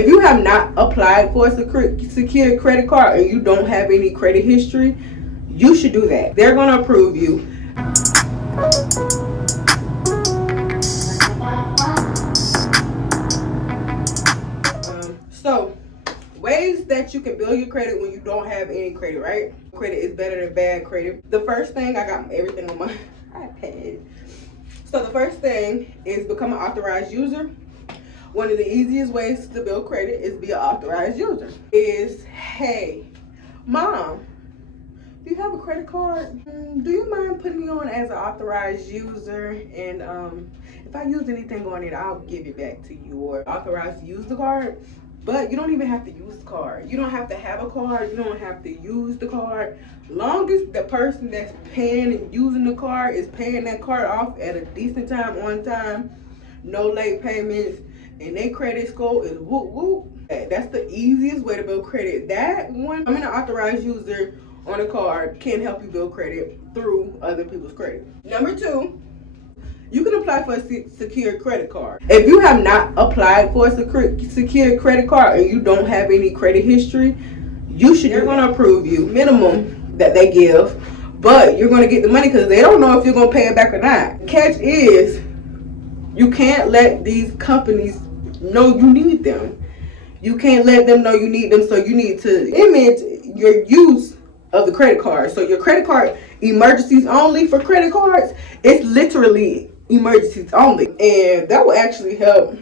If you have not applied for a secured credit card and you don't have any credit history, you should do that. They're going to approve you. So, ways that you can build your credit when you don't have any credit, right? Credit is better than bad credit. The first thing, I got everything on my iPad. So the first thing is become an authorized user. One of the easiest ways to build credit is be an authorized user. Hey, Mom, do you have a credit card? Do you mind putting me on as an authorized user? And if I use anything on it, I'll give it back to you. Or authorized to use the card. But you don't even have to use the card. You don't have to have a card. You don't have to use the card. Long as the person that's paying and using the card is paying that card off at a decent time, on time, no late payments, and their credit score is whoop whoop. That's the easiest way to build credit. That one, I'm an authorized user on a card, can help you build credit through other people's credit. Number two, you can apply for a secured credit card. If you have not applied for a secured credit card and you don't have any credit history, you should. They're going to approve you, minimum that they give, but you're going to get the money because they don't know if you're going to pay it back or not. Catch is, you can't let these companies know you need them. You can't let them know you need them, so you need to limit your use of the credit card. So your credit card, emergencies only for credit cards, it's literally emergencies only. And that will actually help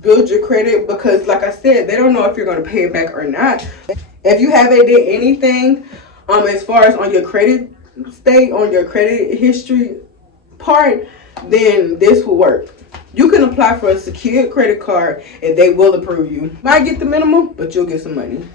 build your credit because, like I said, they don't know if you're going to pay it back or not. If you haven't did anything as far as on your credit state, on your credit history part, then this will work. You can apply for a secured credit card and they will approve you. Might get the minimum, but you'll get some money.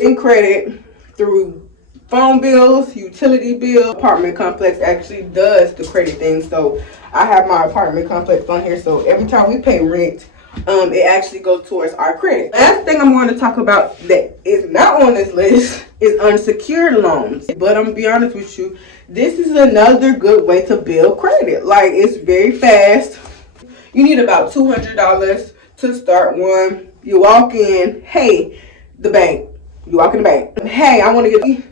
In credit through phone bills, utility bill. Apartment complex actually does the credit thing. So I have my apartment complex on here. So every time we pay rent, it actually goes towards our credit. Last thing I'm going to talk about that is not on this list is unsecured loans. But I'm going to be honest with you, this is another good way to build credit. Like, it's very fast. You need about $200 to start one. You walk in, hey, the bank. You walk in the bank. Hey, I want to get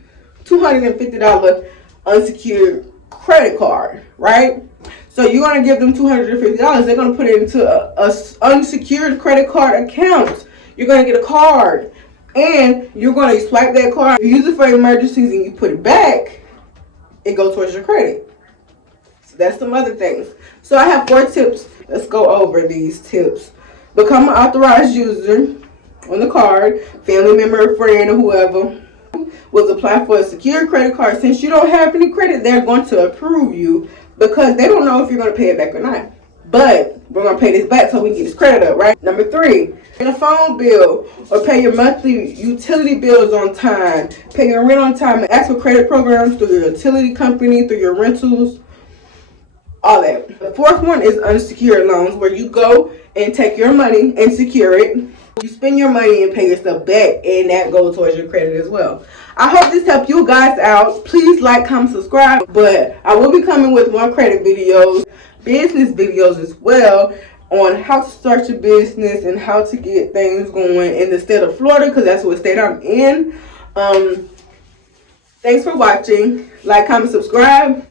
$250 unsecured credit card, right? So you're going to give them $250. They're going to put it into a unsecured credit card account. You're going to get a card. And you're going to swipe that card. You use it for emergencies and you put it back. It goes towards your credit. So that's some other things. So I have 4 tips. Let's go over these tips. Become an authorized user on the card. Family member, friend, or whoever will apply for a secure credit card. Since you don't have any credit, they're going to approve you because they don't know if you're going to pay it back or not. But we're going to pay this back so we can get this credit up, right? Number 3, pay a phone bill or pay your monthly utility bills on time. Pay your rent on time and ask for credit programs through your utility company, through your rentals, all that. The 4th one is unsecured loans, where you go and take your money and secure it. You spend your money and pay yourself back, and that goes towards your credit as well. I hope this helped you guys out. Please like, comment, subscribe. But I will be coming with more credit videos, business videos as well, on how to start your business and how to get things going in the state of Florida, because that's what state I'm in. Thanks for watching. Like, comment, subscribe.